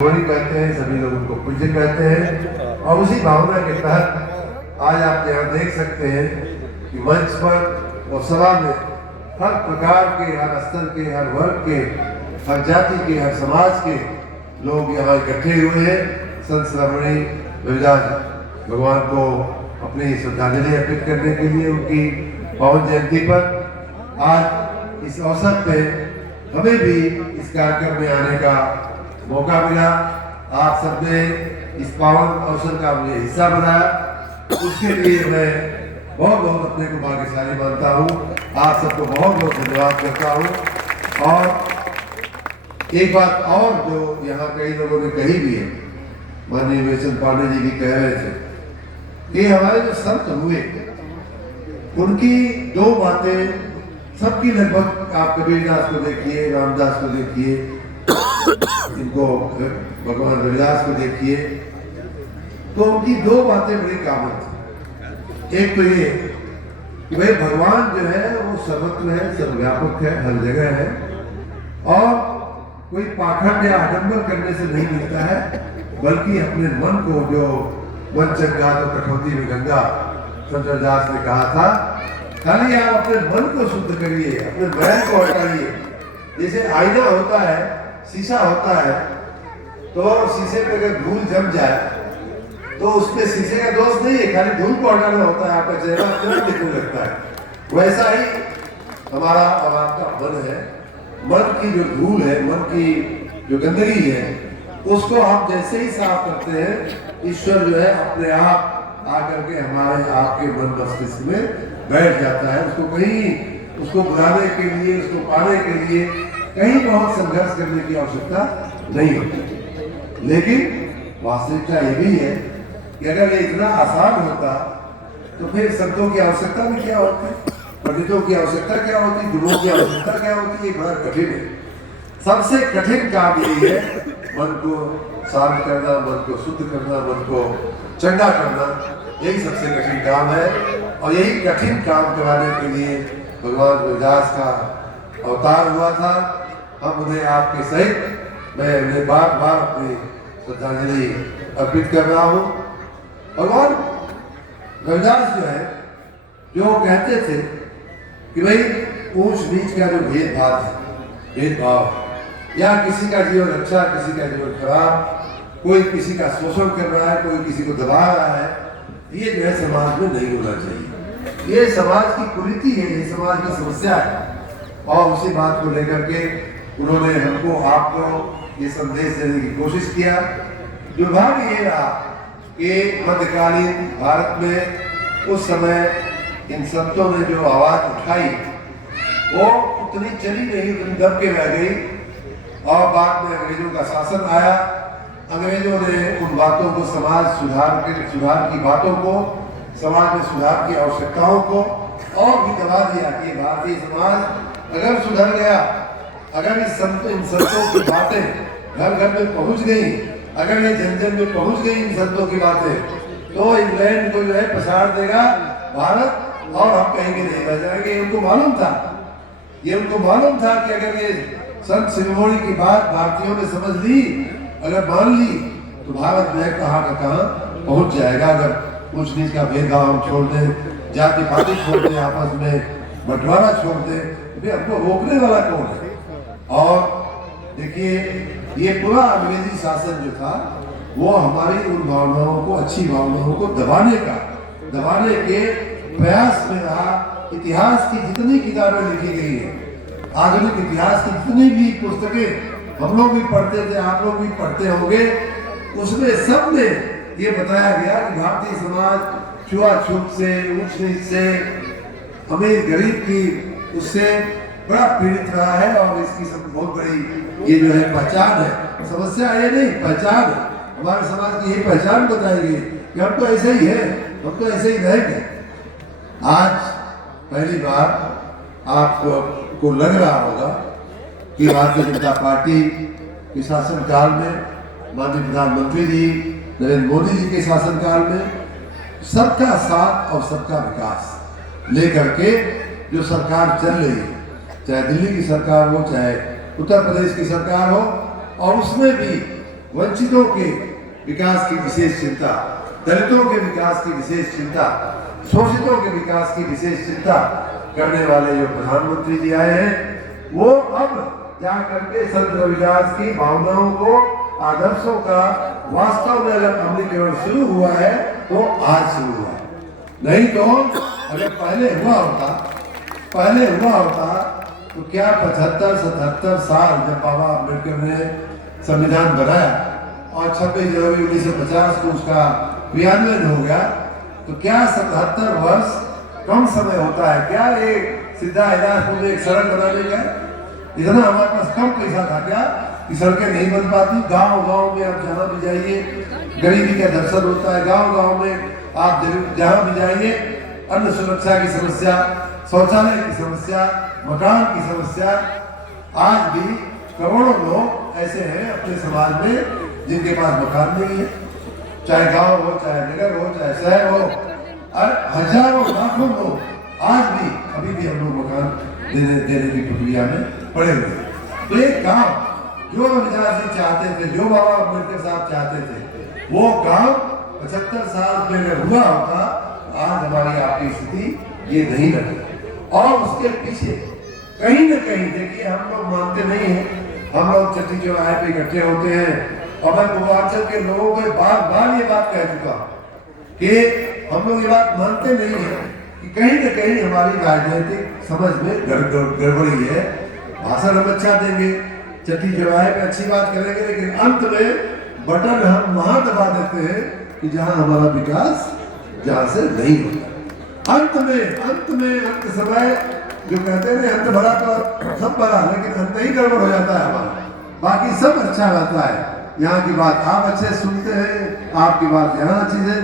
शिरोमणि कहते हैं, सभी लोग उनको पूज्य कहते हैं। और उसी भावना के तहत आज आप यहाँ देख सकते हैं कि मंच पर और सभा में हर प्रकार के, हर स्तर के, हर वर्ग के, हर जाति के, हर समाज के लोग यहाँ इकट्ठे हुए हैं संत शिरोमणि रविदास भगवान को अपनी श्रद्धांजलि अर्पित करने के लिए उनकी पावन जयंती पर। आज इस अवसर पे हमें भी इस कार्यक्रम में आने का मौका मिला। आप सबने इस पावन अवसर का मुझे हिस्सा बनाया, उसके लिए मैं बहुत बहुत अपने को भाग्यशाली मानता हूँ। आप सबको बहुत बहुत धन्यवाद करता हूँ। और एक बात और जो यहाँ कई लोगों ने कही भी है, माननीय वेशन पांडे जी भी कह रहे थे कि हमारे जो संत हुए उनकी दो बातें सबकी लगभग, आप कबीरदास को देखिए, रामदास को देखिए, इनको भगवान रविदास को देखिए, तो उनकी दो बातें बड़ी कॉमन थी। एक तो ये कि भाई भगवान जो है वो सर्वत्र है, सर्वव्यापक है, हर जगह है और कोई पाखंड या आडंबर करने से नहीं मिलता है, बल्कि अपने मन को, जो मन चंगा तो कठौती में गंगा, संत रविदास ने कहा था, खाली आप अपने मन को शुद्ध करिए, अपने मैल को हटाइए। जैसे आईना होता है, शीशा होता है, तो शीशे पे अगर धूल जम जाए तो उसमें शीशे का दोष नहीं है, खाली धूल को हटाना होता है, आपका चेहरा तुरंत दिखने लगता है। वैसा ही हमारा और आपका मन है। मन की जो धूल है, मन की जो गंदगी है, उसको आप जैसे ही साफ करते हैं, ईश्वर जो है अपने आप आकर के हमारे आपके मन मस्तिष्क में बैठ जाता है। उसको कहीं, उसको बुलाने के लिए, उसको पाने के लिए कहीं बहुत संघर्ष करने की आवश्यकता नहीं होती। लेकिन वास्तविकता ये भी है कि अगर ये इतना आसान होता तो फिर संतों की आवश्यकता भी क्या होती, पंडितों की आवश्यकता क्या होती, गुरुओं की आवश्यकता क्या होती। ये बड़ा कठिन है। सबसे कठिन काम यही है, मन को शांत करना, मन को शुद्ध करना, मन को चंगा करना, यही सबसे कठिन काम है। और यही कठिन काम कराने के लिए भगवान रविदास का अवतार हुआ था। हम उन्हें आपके सहित मैं उन्हें बार बार अपनी श्रद्धांजलि अर्पित कर रहा हूँ। भगवान रविदास जो है, जो कहते थे कि भाई ऊंच नीच का जो भेदभाव है, भेदभाव या किसी का जीवन अच्छा, किसी का जीवन खराब, कोई किसी का शोषण कर रहा है, कोई किसी को दबा रहा है, ये जो है समाज में नहीं होना चाहिए। ये समाज की कुरीति है, ये समाज की समस्या है। और उसी बात को लेकर के उन्होंने हमको, आपको ये संदेश देने की कोशिश किया। दुर्भाग्य ये रहा कि मध्यकालीन भारत में उस समय इन संतों ने जो आवाज उठाई वो उतनी चली नहीं, उतनी दब के रह गई। और बाद में अंग्रेजों का शासन आया। अंग्रेजों ने उन बातों को, समाज सुधार की बातों को, समाज में सुधार की आवश्यकताओं को और भी दबा दिया कि भारतीय समाज अगर सुधर गया, अगर इन संतों की बातें घर घर में पहुंच गई, अगर ये जन जन में पहुंच गई इन संतों की बातें, तो इंग्लैंड को जो है पछाड़ देगा भारत और हम कहेंगे नहीं रह जाएंगे। ये उनको मालूम था, ये उनको मालूम था कि अगर ये संत शिरोमणि की बात भारतीयों ने समझ ली, अगर मान ली, तो भारत जो है कहाँ का कहाँ पहुंच जाएगा। अगर ऊंच नीच का भेदभाव हम छोड़ दें, जाति पाति छोड़ दें, आपस में बंटवारा छोड़ दें, तो हमको रोकने वाला कौन है। और देखिए, ये पूरा अंग्रेजी शासन जो था वो हमारी उन भावनाओं को, अच्छी भावनाओं को दबाने के प्रयास में रहा। इतिहास की जितनी किताबें लिखी गई है, आधुनिक इतिहास की जितनी भी पुस्तकें हम लोग भी पढ़ते थे, आप लोग भी पढ़ते होंगे, उसमें सब में ये बताया गया कि भारतीय समाज छुआछूत से, ऊंच नीच से, अमीर गरीब की उससे बड़ा पीड़ित रहा है। और इसकी सब बहुत बड़ी ये जो है पहचान है। समस्या ये नहीं, पहचान है। हमारे समाज की ये पहचान बताई गई कि हम तो ऐसे ही है, हम तो ऐसे ही रहेंगे। आज पहली बार आपको लग रहा होगा कि भारतीय जनता पार्टी के शासनकाल में, माननीय प्रधानमंत्री जी नरेंद्र मोदी जी के शासनकाल में सबका साथ और सबका विकास लेकर के जो सरकार चल रही है, चाहे दिल्ली की सरकार हो, चाहे उत्तर प्रदेश की सरकार हो, और उसमें भी वंचितों के विकास की विशेष चिंता, दलितों के विकास की विशेष चिंता, शोषितों के विकास की विशेष चिंता करने वाले जो प्रधानमंत्री जी आए हैं, वो अब जा करके संत रविदास की भावनाओं को, आदर्शों का वास्तव में अगर अमलीकरण शुरू हुआ है तो आज शुरू हुआ है। नहीं तो अगर पहले हुआ होता तो क्या 75-77 साल जब बाबा अम्बेडकर ने संविधान बनाया और 26 जनवरी 1950 को उसका क्रियान्वयन हो गया, तो क्या 77 वर्ष कम समय होता है क्या एक सीधा इलाज में एक सड़क बनाने का? इतना हमारे पास कम पैसा था क्या कि सड़कें नहीं बन पाती? गांव में आप जहां भी जाइए गरीबी का दर्शन होता है। गांव में आप जहां भी जाइए अन्न सुरक्षा की समस्या, शौचालय की समस्या, मकान की समस्या। आज भी करोड़ों लोग ऐसे हैं अपने समाज में जिनके पास मकान नहीं है, चाहे गांव हो, चाहे नगर हो, चाहे शहर हो, और हजारों लाखों लोग आज भी अभी भी हम लोग मकान देने की प्रक्रिया में पड़े हुए हैं। तो एक गांव जो रविदास जी चाहते थे, जो बाबा अम्बेडकर साहब चाहते थे, वो गांव 75 साल पहले हुआ होता, आज हमारी आपकी स्थिति ये नहीं रही। और उसके पीछे कहीं न कहीं देखिए, हम लोग मानते नहीं हैं, हम लोग चट्टी चौराहे पे इकट्ठे होते हैं और मैं पूर्वांचल के लोगों को बार ये बात कह चुका कि हम लोग ये बात मानते नहीं है कि कहीं न कहीं हमारी राजनीतिक समझ में गड़बड़ी है। भाषण हम अच्छा देंगे, चट्टी चौराहे पे अच्छी बात करेंगे, लेकिन अंत में बटन हम वहां दबा देते हैं कि जहां हमारा विकास जहां से नहीं होता। अंत समय जो कहते हैं अंत भरा तो सब भरा, लेकिन अंत ही गड़बड़ हो जाता है हमारा, बाकी सब अच्छा रहता है। यहाँ की बात आप अच्छे सुनते हैं, आपकी बात यहाँ अच्छी से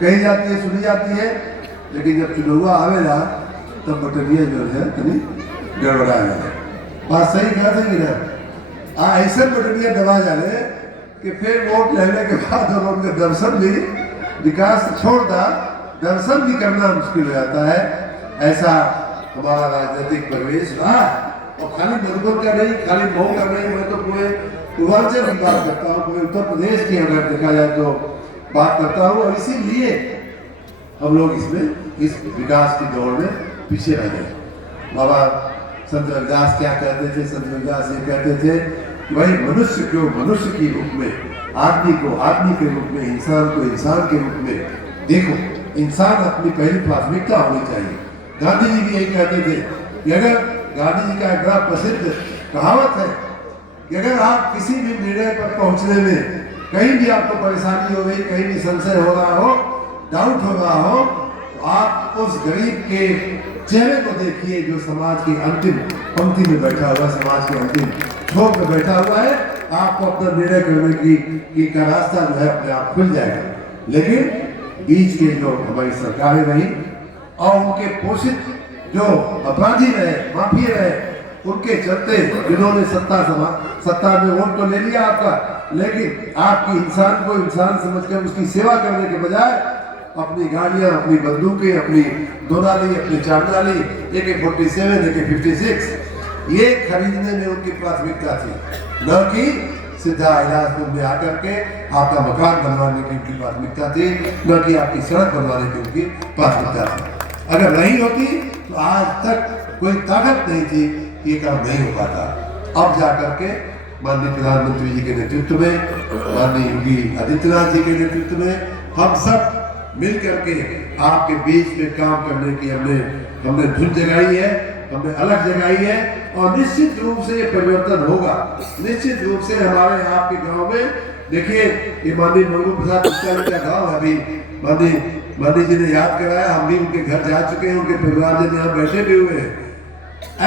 कही जाती है, सुनी जाती है, लेकिन जब चुनाव आवेगा तब बटनिया जो है कहीं गड़बड़ा है। बात सही कहा था कि ना? ऐसे बटनिया दबा जाने कि फिर वोट लेने के बाद और उनके दर्शन भी, विकास छोड़ता दर्शन भी करना मुश्किल हो जाता है। ऐसा हमारा राजनीतिक परिवेश रहा। और खाली मधुबन का नहीं, खाली मऊ का नहीं, मैं तो पूरे पूर्वांचल की बात करता हूँ, पूरे उत्तर प्रदेश की अगर देखा जाए तो बात करता हूँ। और इसीलिए हम लोग इस विकास की दौड़ में पीछे रह गए। बाबा संत रविदास क्या कहते थे? संत रविदास ये कहते थे कि भाई मनुष्य को मनुष्य के रूप में, आदमी को आदमी के रूप में, इंसान को इंसान के रूप में देखो। इंसान अपनी पहली प्राथमिकता होनी चाहिए। गांधी जी भी यही कहते थे कि अगर गांधी जी का एक बड़ा प्रसिद्ध कहावत है कि अगर आप किसी भी निर्णय पर पहुंचने में कहीं भी आपको परेशानी हो गई, कहीं भी संशय हो रहा हो, डाउट हो रहा हो, तो आप उस गरीब के चेहरे को देखिए जो समाज की अंतिम पंक्ति में बैठा हुआ, समाज के अंतिम छोर में बैठा हुआ है। आपको अपना निर्णय करने की का रास्ता जो है अपने आप खुल जाएगा। लेकिन बीच के जो हमारी सरकारें रही और उनके पोषित जो अपराधी रहे, माफिया रहे, उनके चलते जिन्होंने सत्ता में वोट तो ले लिया आपका, लेकिन आपकी इंसान को इंसान समझकर उसकी सेवा करने के बजाय अपनी गाड़ियां, अपनी बंदूकें, अपनी दोनाली, अपनी चारनाली, AK-47, AK-56 ये खरीदने में उनकी प्राथमिकता थी, न कि सीधा इलाजपुर में आकर के आपका मकान बनवाने की उनकी प्राथमिकता थी, न कि आपकी सड़क बनवाने की उनकी प्राथमिकता थी। अगर नहीं होती तो आज तक कोई ताकत नहीं थी, ये काम नहीं हो पाता। अब जाकर के माननीय प्रधानमंत्री जी के नेतृत्व में, माननीय योगी आदित्यनाथ जी के नेतृत्व में हम सब मिल करके आपके बीच में काम करने की हमने धुन जगाई है, हमने अलग जगाई है। और निश्चित रूप से ये परिवर्तन होगा। निश्चित रूप से हमारे आपके गांव में देखिए, ये माननीय मंगू प्रसाद गुप्ता जी का गाँव है, अभी माननीय जी ने याद कराया, हम भी उनके घर जा चुके हैं, उनके परिवार जन यहाँ बैठे भी हुए हैं।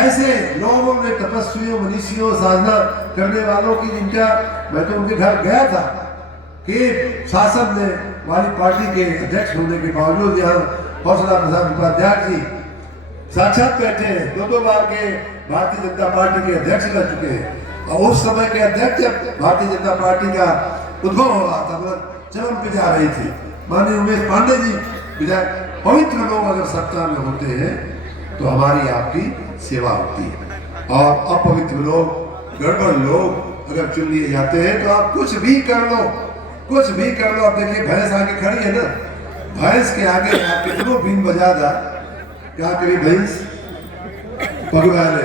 ऐसे लोगों ने, तपस्वियों, मनीषियों, साधना करने वालों की, जिनका मैं तो उनके घर गया था कि शासन में वाली पार्टी के अध्यक्ष होने के बावजूद यहाँ हौसला प्रसाद उपाध्याय जी साक्षात बैठे हैं, 2 बार के भारतीय जनता पार्टी के अध्यक्ष रह चुके हैं। और उस समय के अध्यक्ष जब भारतीय जनता पार्टी का उद्भव हो रहा था, मतलब चरम पे जा रही थी, माननीय उमेश पांडे जी विधायक। पवित्र लोग अगर सत्ता में होते हैं तो हमारी आपकी सेवा होती है, और अपवित्र लोग, गड़बड़ लोग, अगर चुन लिए जाते हैं तो आप कुछ भी कर लो, कुछ भी कर लो। अब देखिए भैंस आगे खड़ी है ना, भैंस के आगे आप कितनों बीन बजा दा, क्या करी भैंस? पगड़ा ले,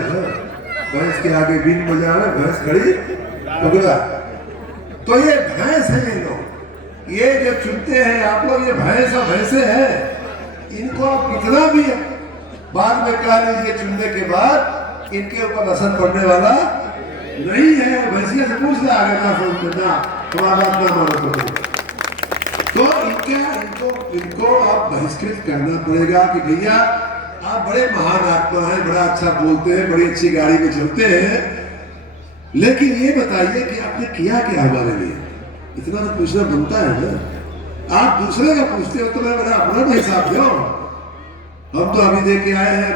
भैंस के आगे बीन बजा रहे, भैंस खड़ी पगड़ा। तो ये भैंस है, ये लोग, ये जो चुनते हैं आप लोग, ये भैंस और भैंसे हैं। इनको आप कितना भी बाद में कह लीजिए, चुनने के बाद इनके ऊपर असर पड़ने वाला नहीं है। भैंसिया से पूछ ले आगे ना समझना, तुम्हारा बात ना मानो तो इनको आप बहिष्कृत करना पड़ेगा कि भैया आप बड़े महान आत्मा हैं, बड़ा अच्छा बोलते हैं, बड़ी अच्छी गाड़ी में चलते हैं, लेकिन ये बताइए कि आपने किया क्या हमारे लिए? इतना तो पूछना बनता है ना। आप दूसरे का पूछते हो तो मैं मेरा अपना तो हिसाब दो। हम तो अभी दे के आए हैं,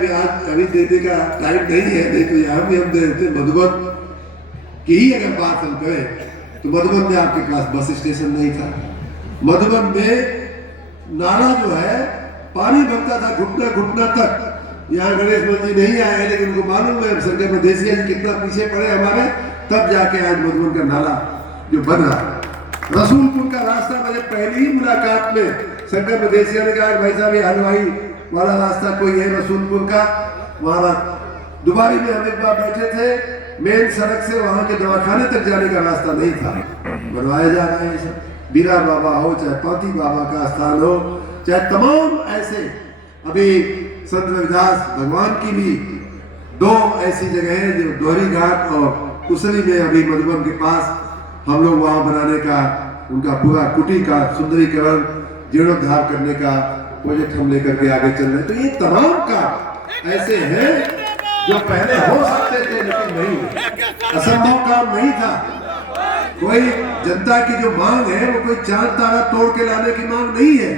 अभी देने का टाइम नहीं है, नहीं तो यहाँ भी हम दे देते। मधुबन की ही अगर बात हम करें तो मधुबन में आपके पास बस स्टेशन नहीं था। मधुबन में नाला जो है पानी भरता था घुटना घुटना तक। यहाँ गणेश मंदिर नहीं आए हैं, लेकिन उनको मालूम है शंकर मधेसिया जी कितना पीछे पड़े हमारे, तब जाके आज मधुबन का नाला जो बन रहा है। रसूलपुर का रास्ता, मैंने पहली ही मुलाकात में शंकर मधेसिया ने कहा भाई साहब ये हलवाई वाला रास्ता कोई है रसूलपुर का, वहां दुबारी में हम एक बार बैठे थे, मेन सड़क से वहां के दवाखाने तक जाने का रास्ता नहीं था, बनवाया जा रहा है। सब बीरा बाबा हो, चाहे पाती बाबा का स्थान हो, चाहे तमाम ऐसे, अभी संत रविदास भगवान की भी 2 ऐसी जगह है जो दोहरी घाट और उसरी में, अभी मधुबन के पास हम लोग वहां बनाने का, उनका पूरा कुटी का सुंदरीकरण जीर्णोद्धार करने का प्रोजेक्ट हम लेकर के आगे चल रहे हैं। तो ये तमाम काम ऐसे हैं जो पहले हो सकते थे लेकिन नहीं, असंभव काम नहीं था। कोई जनता की जो मांग है वो कोई चांद तारा तोड़ के लाने की मांग नहीं है,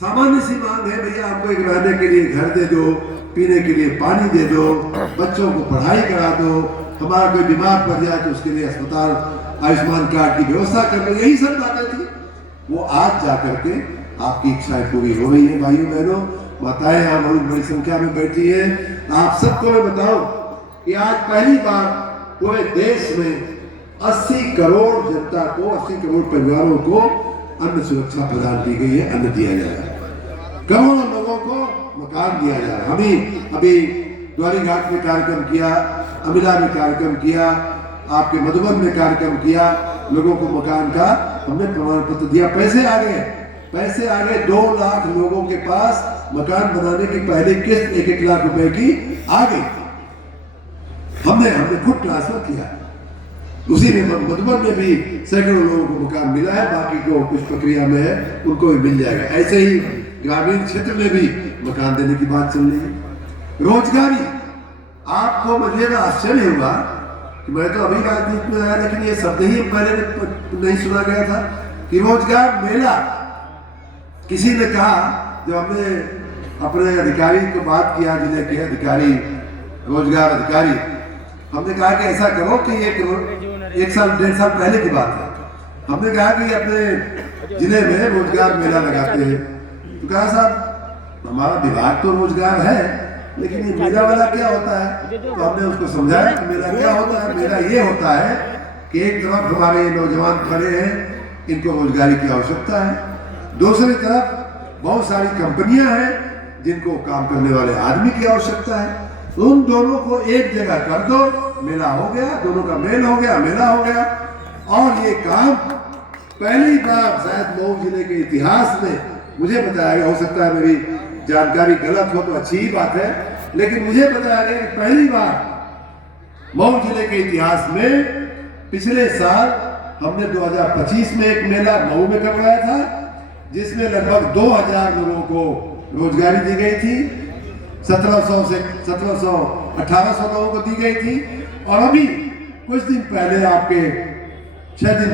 सामान्य सी मांग है, भैया हमको एक रहने के लिए घर दे दो, पीने के लिए पानी दे दो, बच्चों को पढ़ाई करा दो, हमारा कोई बीमार पड़ जाए तो उसके लिए अस्पताल आयुष्मान कार्ड की व्यवस्था कर दो, यही सब बातें थी। वो आज जाकर के आपकी इच्छाएं पूरी हो रही है। भाइयों बहनों, माताएं यहाँ बहुत बड़ी संख्या में बैठी है। आप सबको मैं बताऊं कि आज पहली बार पूरे देश में 80 करोड़ जनता को, 80 करोड़ परिवारों को अन्न सुरक्षा प्रदान की गई है, अन्न दिया जा रहा है, करोड़ों लोगों को मकान दिया जा रहा है। अभी द्वारी घाट में कार्यक्रम किया, अमिला में कार्यक्रम किया, आपके मधुबन में कार्यक्रम किया, लोगों को मकान का हमने प्रमाण पत्र दिया। पैसे आ गए 2 लाख लोगों के पास मकान बनाने की पहली किस्त 1-1 लाख रुपए की आ गई। हमने खुद ट्रांसफर किया। उसी में मधुबन में भी सैकड़ों लोगों को मकान मिला है, बाकी को कुछ प्रक्रिया में है, उनको भी मिल जाएगा। ऐसे ही ग्रामीण क्षेत्र में भी मकान देने की बात चल रही है। रोजगारी, आपको मुझे ना आश्चर्य हुआ कि मैं तो अभी राजनीति में आया, लेकिन ये शब्द ही पहले नहीं सुना गया था कि रोजगार मेला। किसी ने कहा, जब हमने अपने अधिकारी को बात किया, जिले के अधिकारी, रोजगार अधिकारी, हमने कहा कि ऐसा करो कि 1 साल 1.5 साल पहले की बात है, हमने कहा कि अपने जिले में रोजगार मेला लगाते हैं। तो कहा साहब हमारा विभाग तो रोजगार है, लेकिन ये मेला वाला क्या होता है? तो हमने उसको समझाया कि मेला क्या होता है। मेला ये होता है कि एक तरफ हमारे ये नौजवान खड़े हैं, इनको रोजगारी की आवश्यकता है, दूसरी तरफ बहुत सारी कंपनियां हैं जिनको काम करने वाले आदमी की आवश्यकता है। उन दोनों को एक जगह कर दो, मेला हो गया, दोनों का मेल हो गया, मेला हो गया। और ये काम पहली बार शायद मऊ जिले के इतिहास में, मुझे बताया गया, हो सकता है मेरी जानकारी गलत हो तो अच्छी ही बात है, लेकिन मुझे बताया गया कि पहली बार मऊ जिले के इतिहास में पिछले साल हमने 2025 में एक मेला मऊ में करवाया था, जिसमें लगभग 2000 लोगों को रोजगारी दी गई थी। 1800 लोगों को दी गई थी। और अभी कुछ दिन पहले, आपके 6 दिन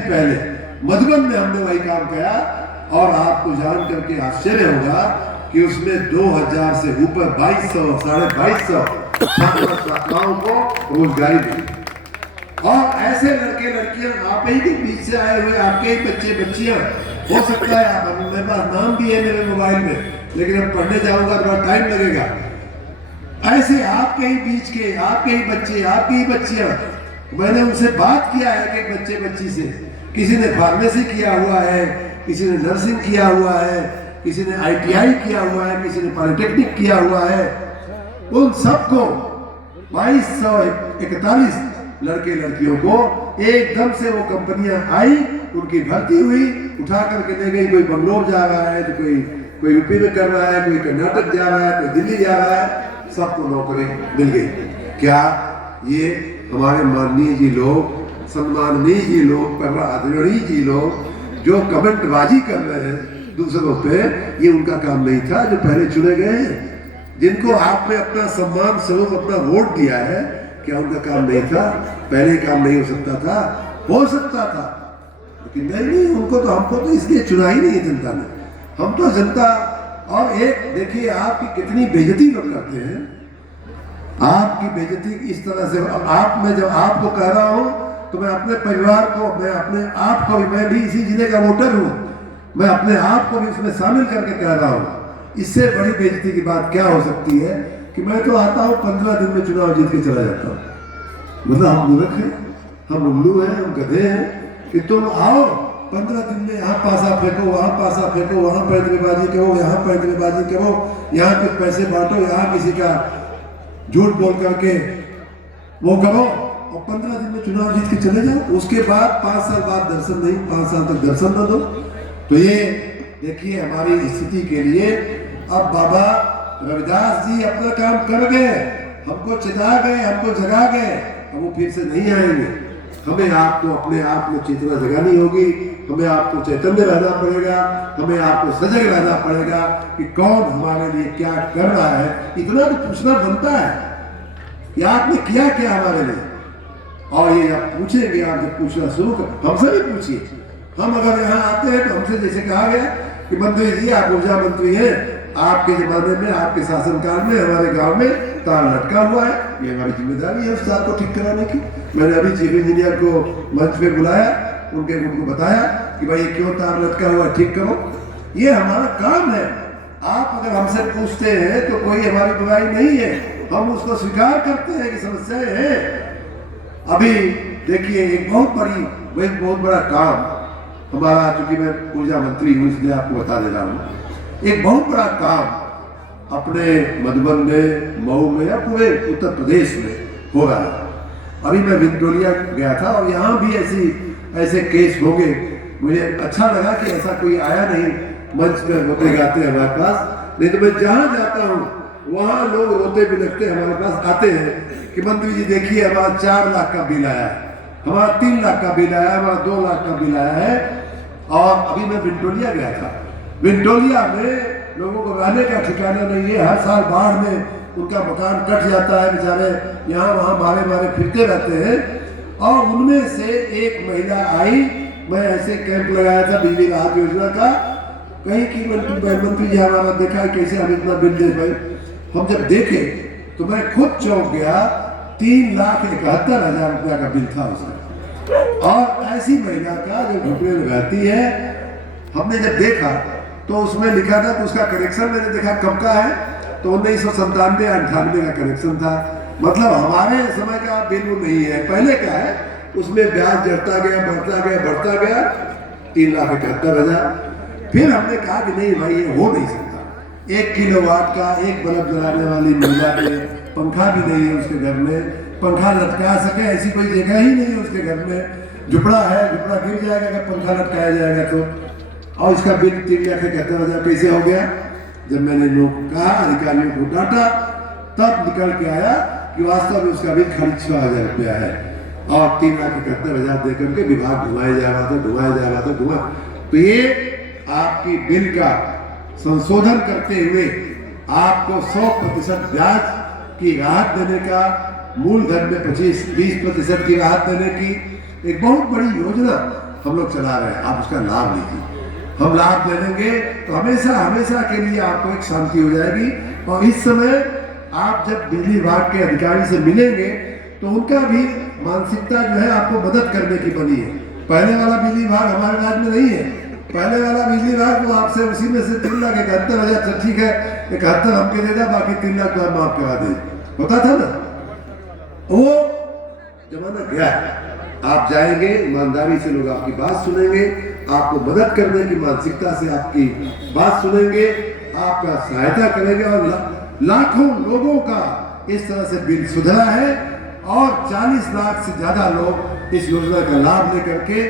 पहले मधुबन में हमने वही काम किया, और आपको जान करके आश्चर्य होगा कि उसमें 2000 से ऊपर 2200 साढ़े 2200 छात्र छात्राओं को रोजगारी दी। और ऐसे लड़के लड़कियां आप ही के बीच से आए हुए, आपके ही बच्चे बच्चियां, हो सकता है आप, मेरे पास नाम भी है मेरे मोबाइल में, लेकिन अब पढ़ने जाऊंगा थोड़ा टाइम लगेगा। ऐसे आपके ही बीच के, आपके ही बच्चे, आपकी ही बच्चियां मैंने उनसे बात किया है कि बच्चे बच्ची से, किसी ने फार्मेसी किया हुआ है, किसी ने नर्सिंग किया हुआ है, किसी ने ITI किया हुआ है, किसी ने पॉलिटेक्निक किया हुआ है। उन सबको 2241 लड़के लड़कियों को एकदम से वो कंपनियां आई, उनकी भर्ती हुई, उठा करके ले गई। कोई बंगलोर जा रहा है, तो कोई यूपी में कर रहा है, कोई कर्नाटक जा रहा है, कोई दिल्ली जा रहा है, सबको नौकरी मिल गई। क्या ये हमारे माननीय जी लोग, सम्माननीय जी लोग, आदरणीय जी लोग जो कमेंटबाजी कर रहे हैं दूसरों पे, ये उनका काम नहीं था जो पहले चुने गए हैं, जिनको आपने अपना सम्मान स्वरूप अपना वोट दिया है? क्या उनका काम नहीं था? पहले काम नहीं हो सकता था? हो सकता था, लेकिन नहीं, उनको तो, हमको तो इसलिए चुना ही नहीं जनता ने। हम तो जनता, और एक देखिए आपकी कितनी बेइज्जती लोग करते हैं, आपकी बेइज्जती इस तरह से। मैं जब आपको कह रहा हूं तो मैं अपने परिवार को, मैं अपने आप को, मैं भी इसी जिले का वोटर हूं, मैं अपने आप को भी उसमें शामिल करके कह रहा हूं। इससे बड़ी बेइज्जती की बात क्या हो सकती है कि मैं तो आता हूं 15 दिन में चुनाव जीत के चला जाता हूं। मतलब हम मूर्ख हैं, हम उल्लू हैं, हम गधे हैं कि तुम आओ 15 दिन में यहाँ पासा फेंको, वहाँ पासा फेंको, वहाँ पैंतरेबाजी करो, यहाँ पैंतरेबाजी करो, यहाँ कुछ पैसे बांटो, यहाँ किसी का झूठ बोल करके वो करो, और 15 दिन में चुनाव जीत के चले जाओ। उसके बाद 5 साल बाद दर्शन नहीं, 5 साल तक दर्शन न दो। तो ये देखिए हमारी स्थिति के लिए अब बाबा रविदास जी अपना काम कर गए, हमको चिता गए, हमको जगा गए, अब वो फिर से नहीं आएंगे। हमें आपको अपने आप में चेतना जगानी होगी, हमें आपको चैतन्य रहना पड़ेगा, हमें आपको सजग रहना पड़ेगा कि कौन हमारे लिए क्या कर रहा है। इतना तो पूछना बनता है कि आपने किया क्या हमारे लिए। और ये आप पूछेंगे, आप जब पूछना शुरू कर, हमसे भी पूछिए। हम अगर यहाँ आते हैं तो हमसे जैसे कहा गया कि मंत्री जी आप ऊर्जा मंत्री हैं, आपके जमाने में, आपके शासनकाल में हमारे गांव में तार लटका हुआ है, ये हमारी जिम्मेदारी है उस तार को ठीक कराने की। मैंने अभी चीफ इंजीनियर को मंच पे बुलाया, उनको बताया कि भाई क्यों तार लटका हुआ है, ठीक करो। ये हमारा काम है। आप अगर हमसे पूछते हैं तो कोई हमारी बुराई नहीं है, हम उसको स्वीकार करते हैं कि समस्याएं हैं। अभी देखिए एक बहुत बड़ा काम हमारा, चूंकि मैं ऊर्जा मंत्री हूँ इसलिए आपको बता दे रहा हूँ, एक बहुत बड़ा काम अपने मधुबन में, मऊ में या पूरे उत्तर प्रदेश में हो रहा है। अभी मैं विक्टोरिया गया था और यहाँ भी ऐसे केस होंगे। मुझे अच्छा लगा कि ऐसा कोई आया नहीं मंच में रोते गाते हमारे पास, नहीं तो मैं जहाँ जाता हूँ वहाँ लोग रोते बिलखते हमारे पास आते हैं कि मंत्री जी देखिए हमारा 4 लाख का बिल आया है, हमारा 3 लाख का बिल आया है, हमारा 2 लाख का बिल आया है। और अभी मैं विक्टोरिया गया था, विक्टोरिया में लोगों को रहने का ठिकाना नहीं है, हर साल बाढ़ में उनका मकान कट जाता है, बेचारे यहाँ वहाँ मारे फिरते रहते हैं। और उनमें से एक महिला आई, मैं ऐसे कैंप लगाया था बिजली राहत योजना का, कहीं की मंत्री जी हमारा देखा कैसे हम इतना बिल दे पाए। हम जब देखे तो मैं खुद चौंक गया, 3,71,000 रुपया का बिल था उसका। और ऐसी महिला का जो झुपड़े में रहती है, हमने जब देखा तो उसमें लिखा था कि उसका कनेक्शन, मैंने देखा कब का है तो 1997 या 98 का कनेक्शन था। मतलब हमारे समय का बिल वो नहीं है, पहले का है। उसमें ब्याज बढ़ता गया 3,71,000। फिर हमने कहा कि नहीं भाई ये हो नहीं सकता, 1 किलोवाट का एक बल्ब जलाने वाली महिला के पंखा भी नहीं है उसके घर में, पंखा लटका सके ऐसी कोई जगह ही नहीं है उसके घर में। झुपड़ा है, झुपड़ा गिर जाएगा अगर पंखा लटकाया जाएगा तो। और इसका बिल 3,71,000 कैसे हो गया? जब मैंने लोग कहा, अधिकारियों को डांटा, तब निकल के आया कि वास्तव में उसका बिल खाली 6,000 रुपया है। और 3,71,000 देकर के विभाग घुमाया जा रहा था। तो ये आपकी बिल का संशोधन करते हुए आपको 100% ब्याज की राहत देने का, मूलधन में 25-20% की राहत देने की एक बहुत बड़ी योजना हम लोग चला रहे हैं। आप उसका लाभ लीजिए, हम लाभ दे देंगे तो हमेशा के लिए आपको एक शांति हो जाएगी। और इस समय आप जब बिजली विभाग के अधिकारी से मिलेंगे तो उनका भी मानसिकता जो है आपको मदद करने की बनी है। पहले वाला बिजली विभाग हमारे राज्य में नहीं है। पहले वाला बिजली विभाग वो आपसे उसी में से 3,71,000 ठीक है 71 हमके दे दा, बाकी 3 लाख माफ करा दे, होता था ना। वो जमाना गया है। आप जाएंगे, ईमानदारी से लोग आपकी बात सुनेंगे, आपको मदद करने की मानसिकता से आपकी बात सुनेंगे, आपका सहायता करेंगे। और लाखों लोगों का इस तरह से बिल सुधरा है और 40 लाख से ज्यादा लोग इस योजना का लाभ लेकर के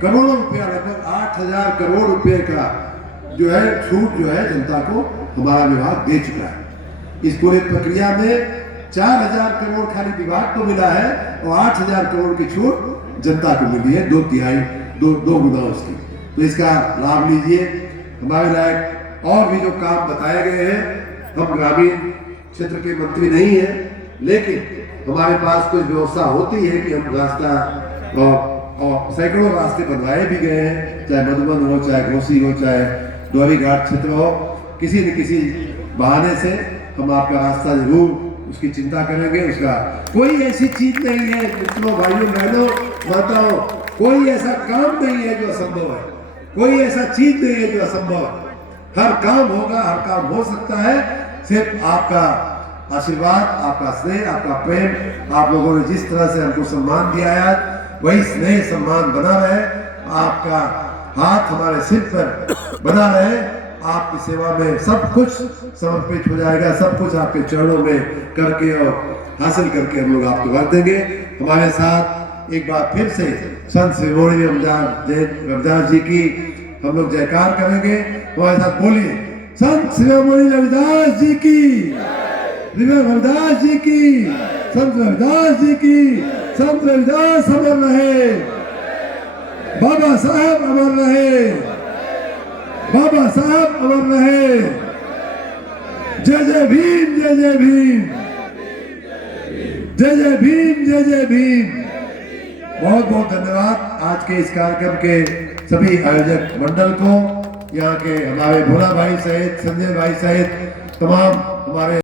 करोड़ों रुपया, लगभग 8,000 करोड़ रुपए का जो है छूट जो है जनता को हमारा विभाग दे चुका है। इस पूरी प्रक्रिया में 4,000 करोड़ खाली विभाग को मिला है और 8,000 करोड़ की छूट जनता को मिली है, 2 गुना उसकी। तो इसका लाभ लीजिए। हमारे लायक और भी जो काम बताए गए हैं, हम ग्रामीण क्षेत्र के मंत्री नहीं हैं, लेकिन हमारे पास कुछ व्यवस्था होती है कि हम रास्ता और सैकड़ों रास्ते बनवाए भी गए हैं, चाहे मधुबन हो, चाहे घोसी हो, चाहे डोरी घाट क्षेत्र हो। किसी न किसी बहाने से हम आपका रास्ता जरूर उसकी चिंता करेंगे। उसका कोई ऐसी चीज नहीं है मित्रों, भाइयों, बहनों, माताओं, कोई ऐसा काम नहीं है जो असंभव है, कोई ऐसा चीज नहीं है जो असंभव है। हर काम होगा, हर काम हो सकता है। सिर्फ आपका आशीर्वाद, आपका स्नेह, आपका प्रेम, आप लोगों ने जिस तरह से हमको सम्मान दिया है, वही स्नेह सम्मान बना रहे। आपका हाथ हमारे सिर पर बना रहे। आपकी सेवा में सब कुछ समर्पित हो जाएगा, सब कुछ आपके चरणों में करके और हासिल करके हम लोग आपको रख देंगे। हमारे साथ एक बार फिर से संत शिरोमणि रविदास जी की हम लोग जयकार करेंगे। हमारे साथ बोलिए, संत शिरोमणि रविदास जी की, रविदास जी की, संत रविदास जी की। संत रविदास अमर रहे, बाबा साहब अमर रहे, बाबा साहब अमर रहे। जय जय भीम, जय जय भीम, जय जय भीम, जय जय भीम। बहुत बहुत धन्यवाद आज के इस कार्यक्रम के सभी आयोजक मंडल को, यहाँ के हमारे भोला भाई सहित, संजय भाई सहित तमाम हमारे